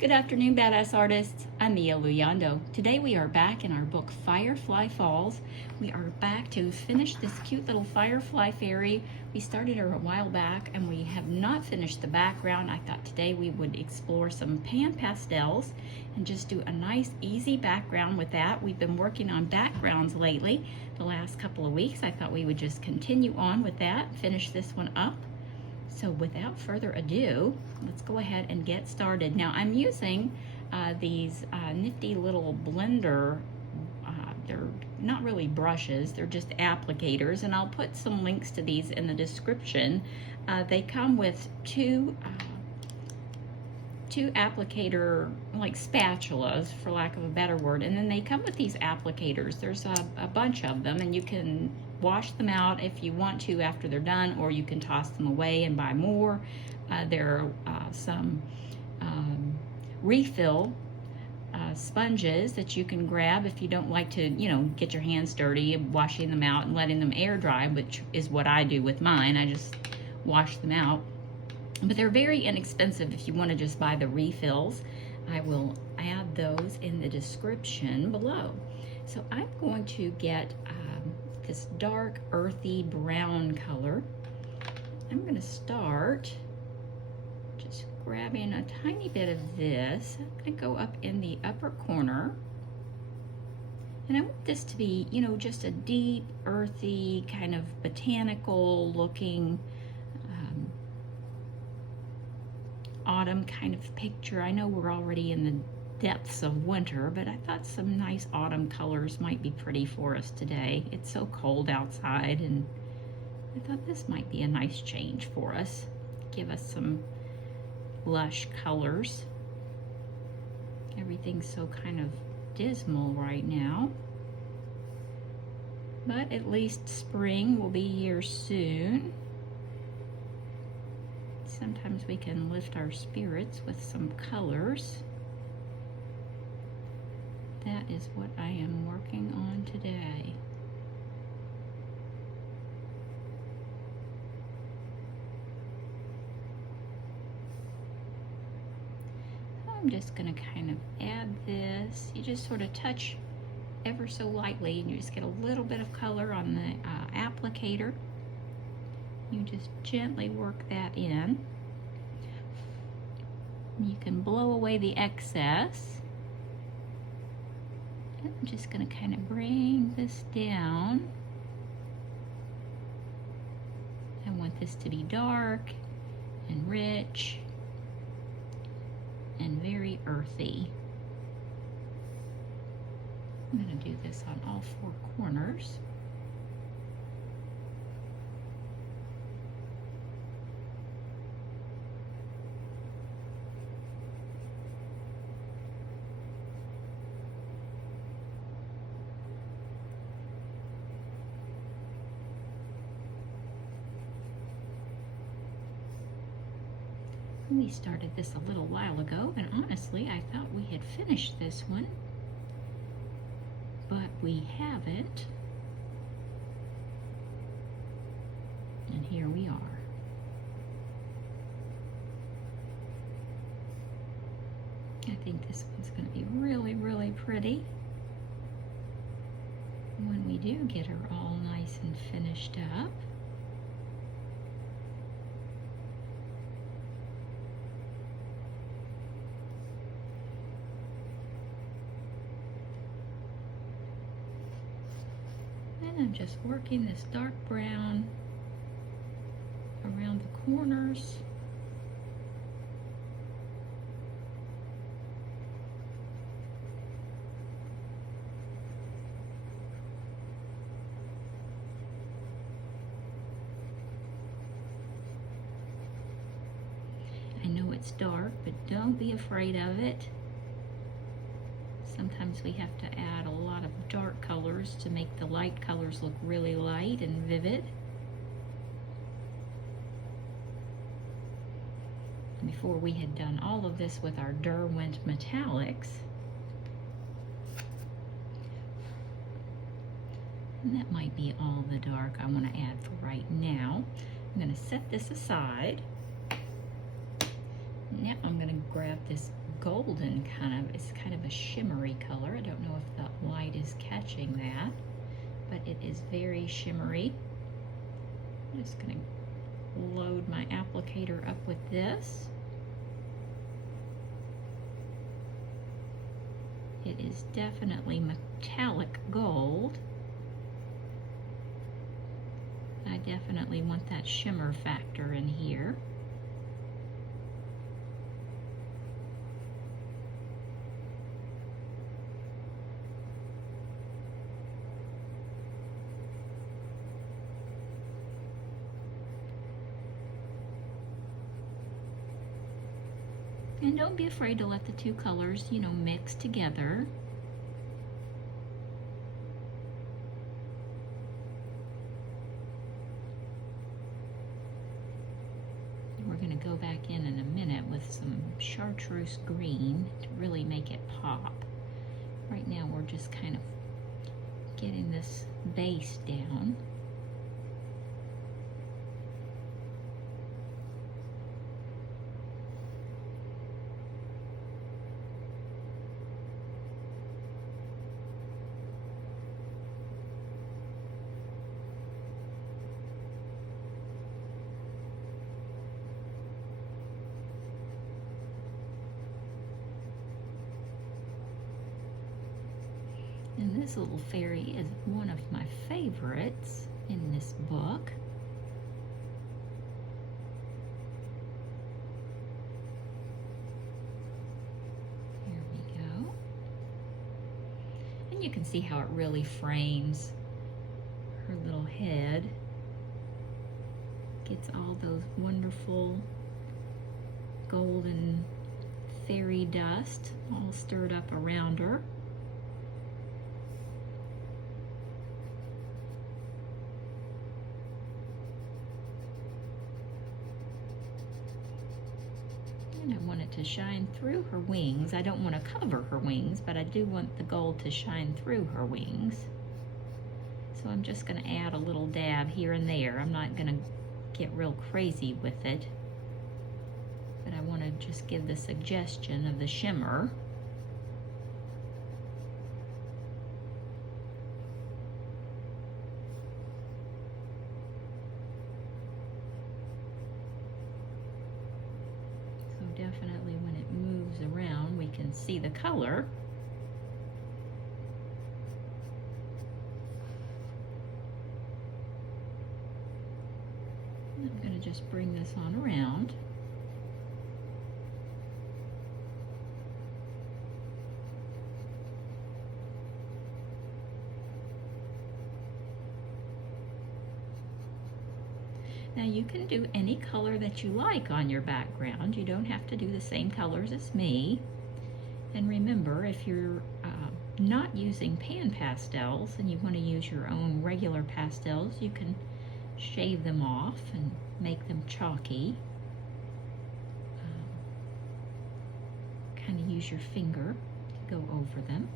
Good afternoon, badass artists. I'm Mia Luyando. Today we are back in our book Firefly Falls. We are back to finish this cute little firefly fairy. We started her a while back and we have not finished the background. I thought today we would explore some pan pastels and just do a nice easy background with that. We've been working on backgrounds lately the last couple of weeks. I thought we would just continue on with that, finish this one up. So without further ado, let's go ahead and get started. Now I'm using these nifty little blender, they're not really brushes, they're just applicators, and I'll put some links to these in the description. They come with two applicator, like spatulas for lack of a better word, and then they come with these applicators. There's a bunch of them, and you can wash them out if you want to after they're done, or you can toss them away and buy more. There are some refill sponges that you can grab if you don't like to, get your hands dirty, washing them out and letting them air dry, which is what I do with mine. I just wash them out. But they're very inexpensive if you want to just buy the refills. I will add those in the description below. So I'm going to get this dark earthy brown color. I'm going to start just grabbing a tiny bit of this. I'm going to go up in the upper corner, and I want this to be, just a deep earthy kind of botanical looking autumn kind of picture. I know we're already in the depths of winter, but I thought some nice autumn colors might be pretty for us today. It's so cold outside, and I thought this might be a nice change for us. Give us some lush colors. Everything's so kind of dismal right now, but at least spring will be here soon. Sometimes we can lift our spirits with some colors. That is what I am working on today. I'm just going to kind of add this. You just sort of touch ever so lightly and you just get a little bit of color on the applicator. You just gently work that in. You can blow away the excess. I'm just going to kind of bring this down. I want this to be dark and rich and very earthy. I'm going to do this on all four corners. We started this a little while ago, and honestly, I thought we had finished this one, but we haven't. And here we are. I think this one's going to be really, really pretty when we do get her all nice and finished up. I'm just working this dark brown around the corners. I know it's dark, but don't be afraid of it. Sometimes we have to add a lot of dark colors to make the light colors look really light and vivid. Before we had done all of this with our Derwent metallics. And that might be all the dark I want to add for right now. I'm going to set this aside. Now I'm going to grab this golden it's kind of a shimmery color. I don't know if the light is catching that, but it is very shimmery. I'm just gonna load my applicator up with this. It is definitely metallic gold. I definitely want that shimmer factor in here. And don't be afraid to let the two colors, you know, mix together. We're going to go back in a minute with some chartreuse green to really make it pop. Right now we're just kind of getting this base down. And this little fairy is one of my favorites in this book. Here we go. And you can see how it really frames her little head. Gets all those wonderful golden fairy dust all stirred up around her. And I want it to shine through her wings. I don't want to cover her wings, but I do want the gold to shine through her wings. So I'm just going to add a little dab here and there. I'm not going to get real crazy with it, but I want to just give the suggestion of the shimmer. Definitely when it moves around we can see the color. I'm going to just bring this on around. Now you can do any color that you like on your background. You don't have to do the same colors as me. And remember, if you're not using pan pastels and you want to use your own regular pastels, you can shave them off and make them chalky. Kind of use your finger to go over them.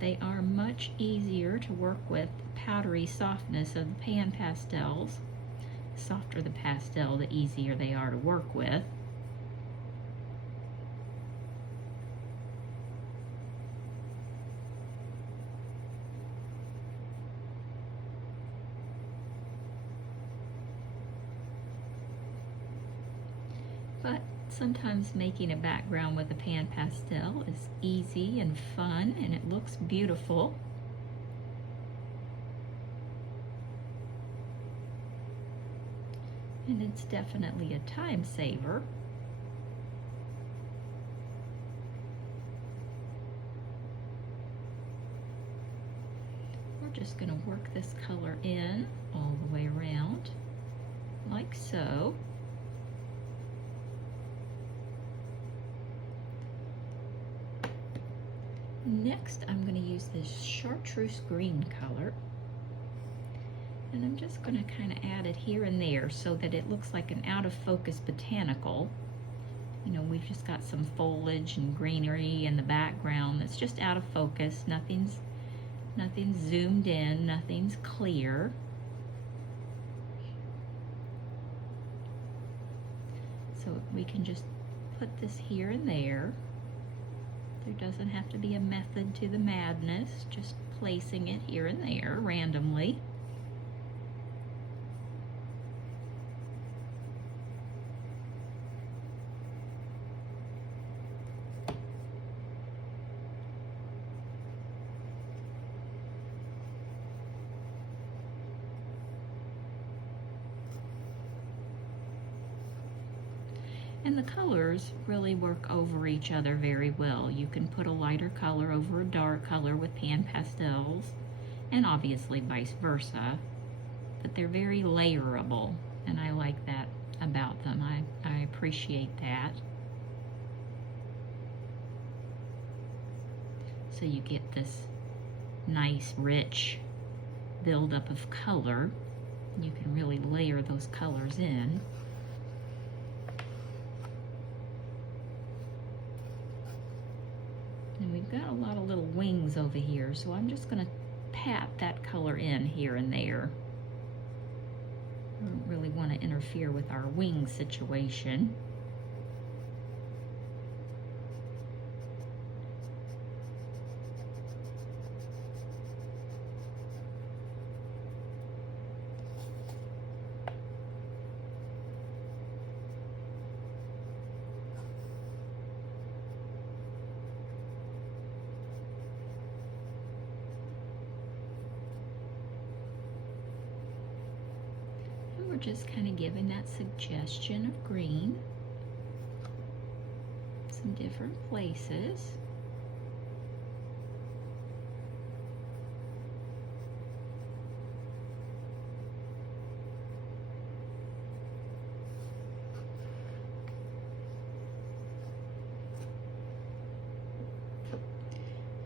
They are much easier to work with. The powdery softness of the pan pastels. The softer the pastel, the easier they are to work with. But sometimes making a background with a pan pastel is easy and fun, and it looks beautiful. And it's definitely a time saver. We're just going to work this color in all the way around, like so. Next, I'm going to use this chartreuse green color, and I'm just going to kind of add it here and there so that it looks like an out of focus botanical. You know, we've just got some foliage and greenery in the background that's just out of focus. Nothing's zoomed in, nothing's clear. So we can just put this here and there. There doesn't have to be a method to the madness, just placing it here and there randomly. And the colors really work over each other very well. You can put a lighter color over a dark color with pan pastels, and obviously vice versa, but they're very layerable, and I like that about them. I appreciate that. So you get this nice, rich buildup of color. You can really layer those colors in. And we've got a lot of little wings over here, so I'm just going to pat that color in here and there. I don't really want to interfere with our wing situation. We're just kind of giving that suggestion of green, some different places.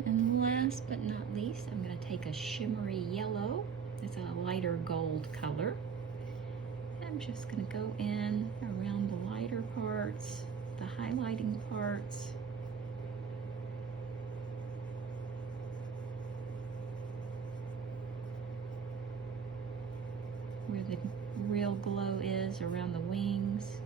And last but not least, I'm going to take a shimmery yellow. It's a lighter gold color. I'm just going to go in around the lighter parts, the highlighting parts. Where the real glow is around the wings.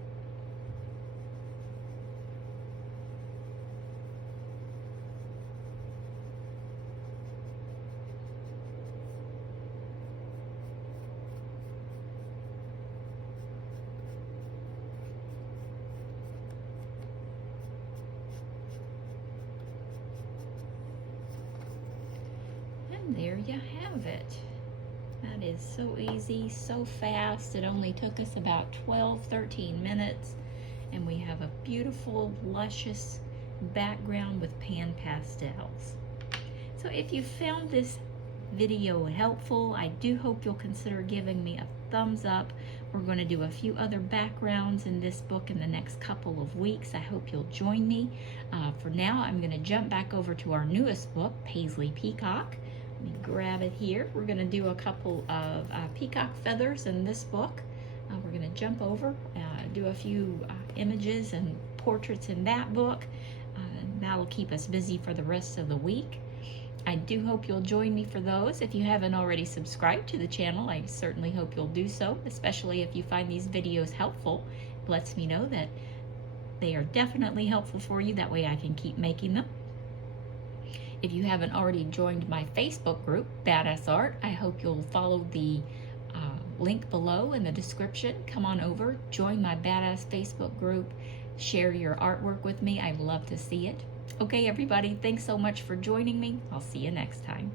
And there you have it. That is so easy, so fast. It only took us about 12-13 minutes, and we have a beautiful, luscious background with pan pastels. So if you found this video helpful, I do hope you'll consider giving me a thumbs up. We're going to do a few other backgrounds in this book in the next couple of weeks. I hope you'll join me. For now, I'm going to jump back over to our newest book, Paisley Peacock. Let me grab it here. We're going to do a couple of peacock feathers in this book. We're going to jump over, do a few images and portraits in that book. That'll keep us busy for the rest of the week. I do hope you'll join me for those. If you haven't already subscribed to the channel, I certainly hope you'll do so, especially if you find these videos helpful. It lets me know that they are definitely helpful for you. That way I can keep making them. If you haven't already joined my Facebook group, Badass Art, I hope you'll follow the link below in the description. Come on over, join my Badass Facebook group, share your artwork with me. I'd love to see it. Okay, everybody, thanks so much for joining me. I'll see you next time.